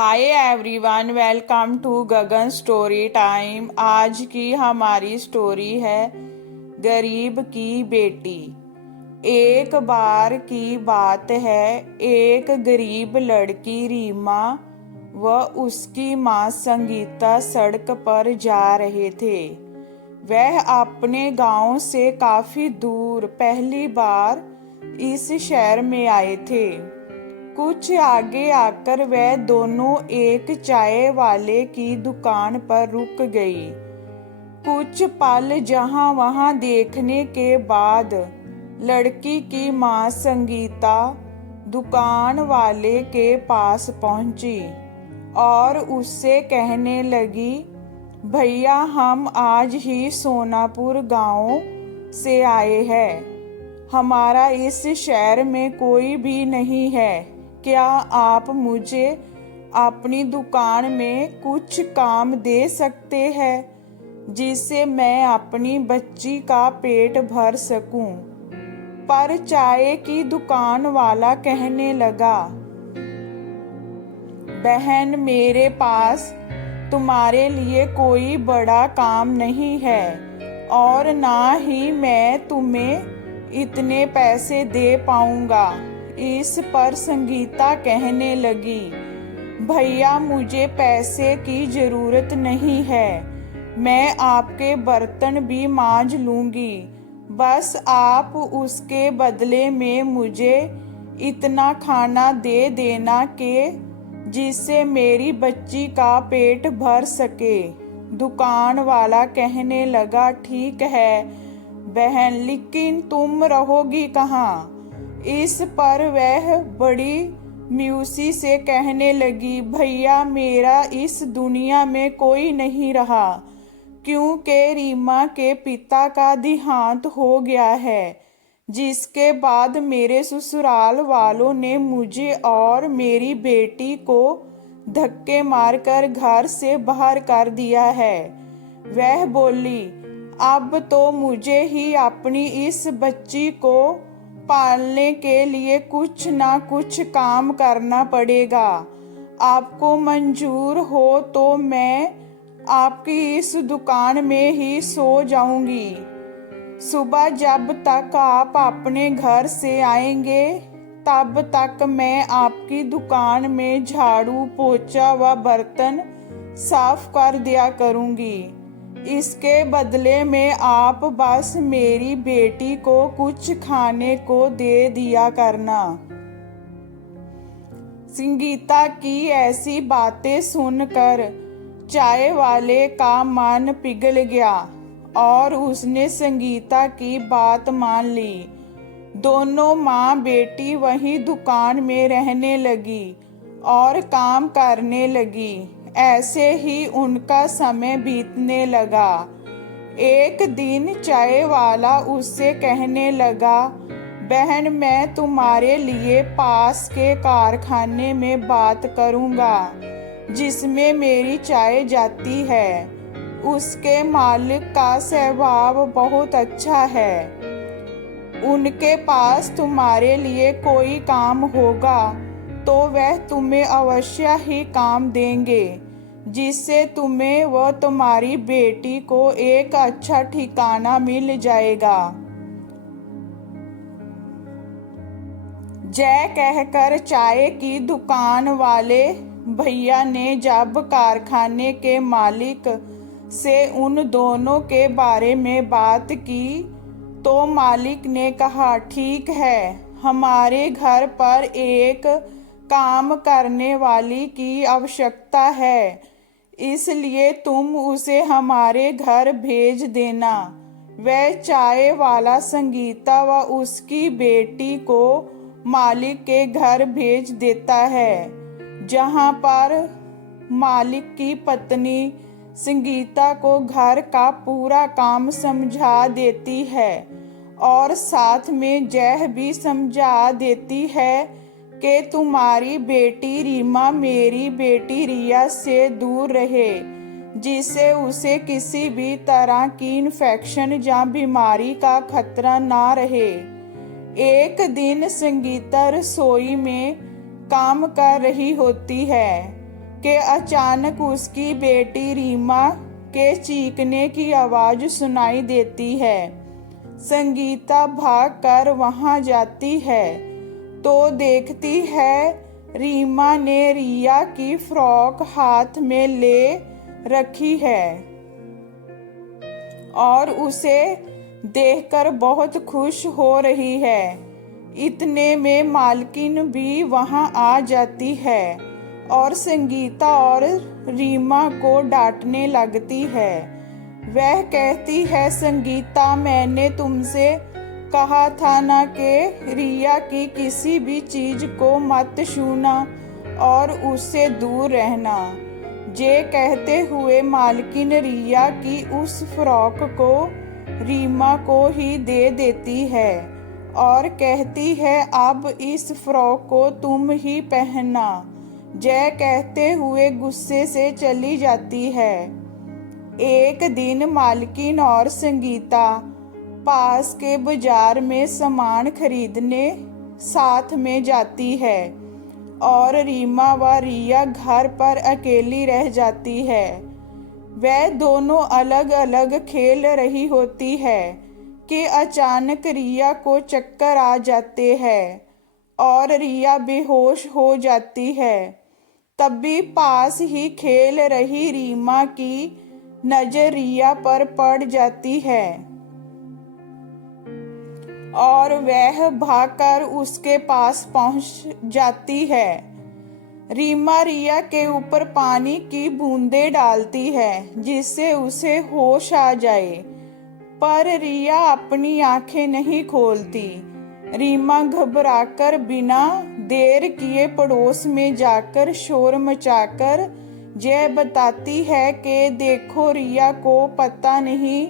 Hi everyone, welcome to Gagan story time. आज की हमारी स्टोरी है गरीब की बेटी। एक बार की बात है, एक गरीब लड़की रीमा व उसकी माँ संगीता सड़क पर जा रहे थे। वह अपने गांव से काफी दूर पहली बार इस शहर में आए थे। कुछ आगे आकर वह दोनों एक चाय वाले की दुकान पर रुक गई। कुछ पल जहां वहां देखने के बाद लड़की की माँ संगीता दुकान वाले के पास पहुंची और उससे कहने लगी, भैया हम आज ही सोनापुर गांव से आए हैं। हमारा इस शहर में कोई भी नहीं है। क्या आप मुझे अपनी दुकान में कुछ काम दे सकते हैं जिससे मैं अपनी बच्ची का पेट भर सकूं? पर चाय की दुकान वाला कहने लगा, बहन मेरे पास तुम्हारे लिए कोई बड़ा काम नहीं है और ना ही मैं तुम्हें इतने पैसे दे पाऊंगा। इस पर संगीता कहने लगी, भैया मुझे पैसे की जरूरत नहीं है, मैं आपके बर्तन भी मांज लूंगी। बस आप उसके बदले में मुझे इतना खाना दे देना कि जिससे मेरी बच्ची का पेट भर सके। दुकान वाला कहने लगा, ठीक है बहन, लेकिन तुम रहोगी कहाँ? इस पर वह बड़ी म्यूसी से कहने लगी, भैया मेरा इस दुनिया में कोई नहीं रहा क्योंकि रीमा के पिता का देहांत हो गया है, जिसके बाद मेरे ससुराल वालों ने मुझे और मेरी बेटी को धक्के मारकर घर से बाहर कर दिया है। वह बोली, अब तो मुझे ही अपनी इस बच्ची को पालने के लिए कुछ ना कुछ काम करना पड़ेगा। आपको मंजूर हो तो मैं आपकी इस दुकान में ही सो जाऊंगी। सुबह जब तक आप अपने घर से आएंगे तब तक मैं आपकी दुकान में झाड़ू पोछा व बर्तन साफ कर दिया करूंगी। इसके बदले में आप बस मेरी बेटी को कुछ खाने को दे दिया करना। संगीता की ऐसी बातें सुनकर चाय वाले का मन पिघल गया और उसने संगीता की बात मान ली। दोनों माँ बेटी वही दुकान में रहने लगी और काम करने लगी। ऐसे ही उनका समय बीतने लगा। एक दिन चाय वाला उससे कहने लगा, बहन मैं तुम्हारे लिए पास के कारखाने में बात करूंगा जिसमें मेरी चाय जाती है। उसके मालिक का स्वभाव बहुत अच्छा है। उनके पास तुम्हारे लिए कोई काम होगा तो वह तुम्हें अवश्य ही काम देंगे, जिससे तुम्हें व तुम्हारी बेटी को एक अच्छा ठिकाना मिल जाएगा। जय कहकर चाय की दुकान वाले भैया ने जब कारखाने के मालिक से उन दोनों के बारे में बात की तो मालिक ने कहा, ठीक है, हमारे घर पर एक काम करने वाली की आवश्यकता है, इसलिए तुम उसे हमारे घर भेज देना। वह चाय वाला संगीता व उसकी बेटी को मालिक के घर भेज देता है, जहां पर मालिक की पत्नी संगीता को घर का पूरा काम समझा देती है और साथ में यह भी समझा देती है कि तुम्हारी बेटी रीमा मेरी बेटी रिया से दूर रहे, जिससे उसे किसी भी तरह की इन्फेक्शन या बीमारी का खतरा ना रहे। एक दिन संगीता रसोई में काम कर रही होती है कि अचानक उसकी बेटी रीमा के चीखने की आवाज़ सुनाई देती है। संगीता भागकर वहां जाती है तो देखती है रीमा ने रिया की फ्रॉक हाथ में ले रखी है और उसे देखकर बहुत खुश हो रही है। इतने में मालकिन भी वहां आ जाती है और संगीता और रीमा को डांटने लगती है। वह कहती है, संगीता, मैंने तुमसे कहा था ना कि रिया की किसी भी चीज को मत छूना और उससे दूर रहना। ये कहते हुए मालकिन रिया की उस फ्रॉक को रीमा को ही दे देती है और कहती है, अब इस फ्रॉक को तुम ही पहनना। जय कहते हुए गुस्से से चली जाती है। एक दिन मालकिन और संगीता पास के बाजार में सामान खरीदने साथ में जाती है और रीमा व रिया घर पर अकेली रह जाती है। वह दोनों अलग अलग खेल रही होती है कि अचानक रिया को चक्कर आ जाते हैं और रिया बेहोश हो जाती है। तभी पास ही खेल रही रीमा की नजर रिया पर पड़ जाती है और वह भागकर उसके पास पहुंच जाती है। रीमा रिया के ऊपर पानी की बूंदें डालती है जिससे उसे होश आ जाए, पर रिया अपनी आंखें नहीं खोलती। रीमा घबराकर बिना देर किए पड़ोस में जाकर शोर मचाकर यह बताती है कि देखो, रिया को पता नहीं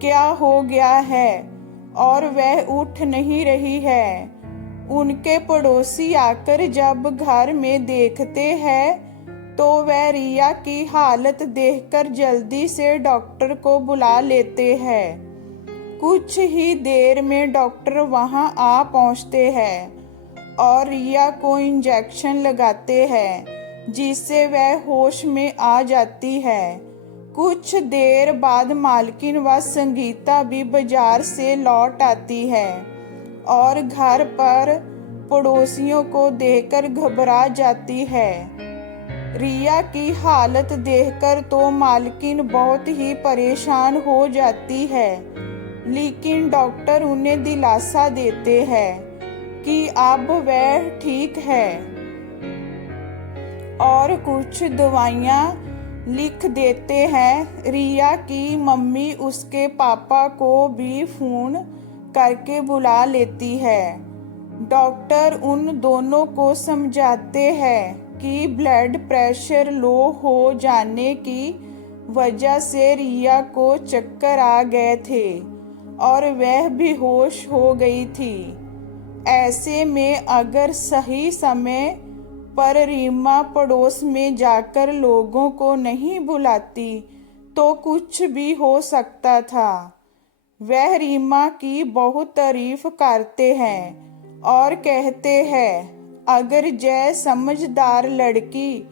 क्या हो गया है और वह उठ नहीं रही है। उनके पड़ोसी आकर जब घर में देखते हैं तो वह रिया की हालत देखकर जल्दी से डॉक्टर को बुला लेते हैं। कुछ ही देर में डॉक्टर वहां आ पहुंचते हैं और रिया को इंजेक्शन लगाते हैं जिससे वह होश में आ जाती है। कुछ देर बाद मालकिन व संगीता भी बाजार से लौट आती है और घर पर पड़ोसियों को देखकर घबरा जाती है। रिया की हालत देखकर तो मालकिन बहुत ही परेशान हो जाती है, लेकिन डॉक्टर उन्हें दिलासा देते हैं कि अब वह ठीक है और कुछ दवाइयाँ लिख देते हैं। रिया की मम्मी उसके पापा को भी फोन करके बुला लेती है। डॉक्टर उन दोनों को समझाते हैं कि ब्लड प्रेशर लो हो जाने की वजह से रिया को चक्कर आ गए थे और वह बेहोश हो गई थी। ऐसे में अगर सही समय पर रीमा पड़ोस में जाकर लोगों को नहीं बुलाती तो कुछ भी हो सकता था। वह रीमा की बहुत तारीफ करते हैं और कहते हैं, अगर जय समझदार लड़की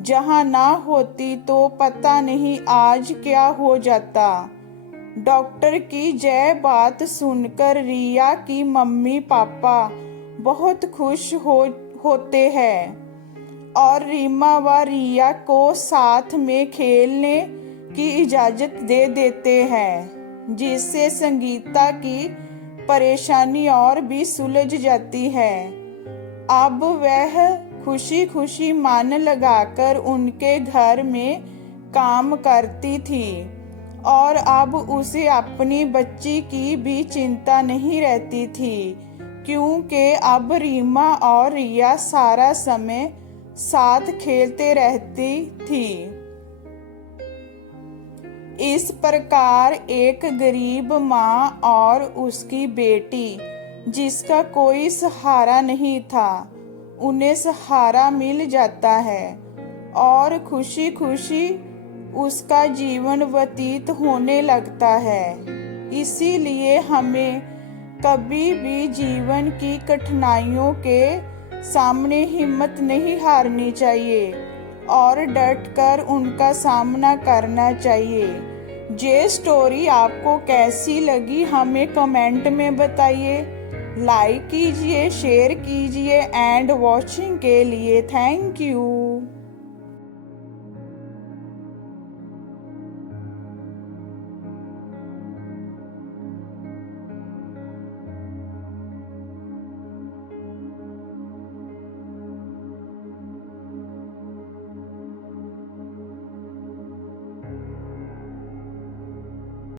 जहां ना होती तो पता नहीं आज क्या हो जाता। डॉक्टर की जय बात सुनकर रिया की मम्मी पापा बहुत खुश होते हैं और रीमा व रिया को साथ में खेलने की इजाजत दे देते हैं, जिससे संगीता की परेशानी और भी सुलझ जाती है। अब वह खुशी खुशी मन लगाकर उनके घर में काम करती थी और अब उसे अपनी बच्ची की भी चिंता नहीं रहती थी, क्योंकि अब रीमा और रिया सारा समय साथ खेलते रहती थी। इस प्रकार एक गरीब माँ और उसकी बेटी, जिसका कोई सहारा नहीं था, उन्हें सहारा मिल जाता है और खुशी खुशी उसका जीवन व्यतीत होने लगता है। इसीलिए हमें कभी भी जीवन की कठिनाइयों के सामने हिम्मत नहीं हारनी चाहिए और डटकर उनका सामना करना चाहिए। ये स्टोरी आपको कैसी लगी हमें कमेंट में बताइए। लाइक कीजिए, शेयर कीजिए एंड वॉचिंग के लिए थैंक यू।